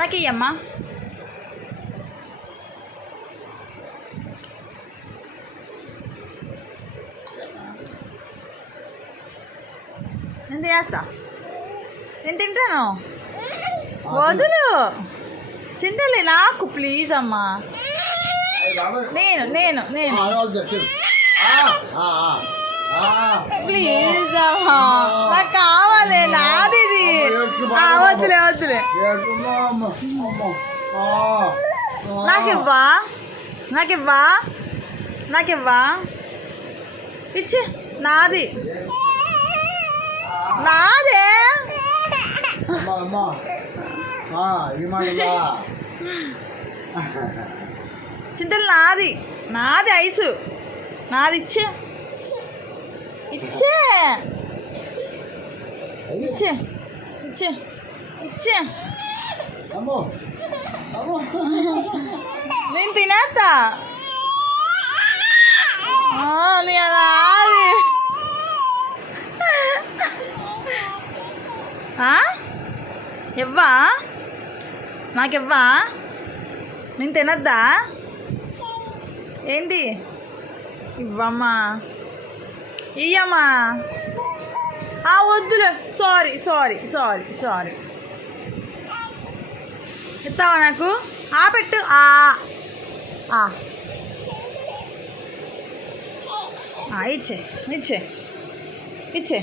నాకు ఇయ్యమ్మా. నేను తినేస్తా. నేను తింటాను. వదులు. చింతలే నాకు ప్లీజ్ అమ్మా. నేను నేను నేను ప్లీజ్ అమ్మా, నాకు కావాలి. నాది ఇది. వద్దులే వద్దులే. నాకివ్వా నాకివ్వా నాకివ్వా. ఇచ్చి. నాది నాదే. చింతలు నాది. నాది ఐసు నాది. ఇచ్చే ఇచ్చే ఇచ్చే ఇచ్చే ఇచ్చే. నేను తినేస్తా. నాది. ఇవ్వా నాకివ్వా. నేను తినద్దా ఏంటి? ఇవ్వమ్మా. ఇయ్యమ్మా. వద్దులే. Sorry sorry sorry sorry. ఇస్తావా నాకు? పెట్టు. ఇచ్చే ఇచ్చే ఇచ్చే.